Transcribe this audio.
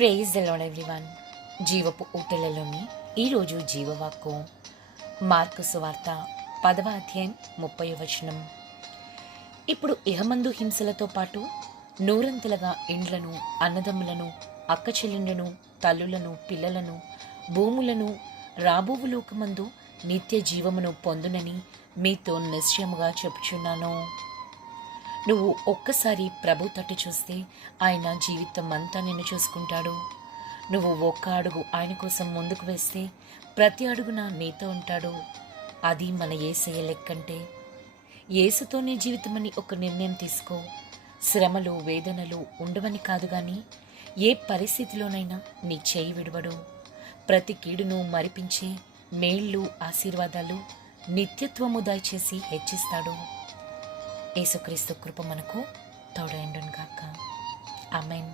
Praise the lord everyone. జీవపు ఊటలలోని ఈరోజు Jeevavakku mark సువార్త 10వ అధ్యాయం 30వ వచనం. ఇప్పుడు ఇహమందు హింసలతో పాటు నూరంతలుగా ఇండ్లను, అన్నదమ్ములను, అక్కచెల్లెండ్లను, తల్లులను, పిల్లలను, భూములను రాబోవు లోకమందు నిత్య జీవమును పొందునని మీతో నిశ్చయముగా చెప్పుచున్నాను. నువ్వు ఒక్కసారి ప్రభు తట్టు చూస్తే ఆయన జీవితం అంతా నిన్ను చూసుకుంటాడు. నువ్వు ఒక్క అడుగు ఆయన కోసం ముందుకు వేస్తే ప్రతి అడుగున నీతో ఉంటాడు. అది మన యేసయ్య లెక్కంటే. యేసుతో నీ జీవితమని ఒక నిర్ణయం తీసుకో. శ్రమలు, వేదనలు ఉండవని కాదు గాని ఏ పరిస్థితిలోనైనా నీ చేయి విడవడు. ప్రతి కీడును మరిపించే మేళ్ళు, ఆశీర్వాదాలు నిత్యత్వము దయచేసి హెచ్చిస్తాడు. యేసుక్రీస్తు కృప మనకు తోడైండును గాక. ఆమేన్.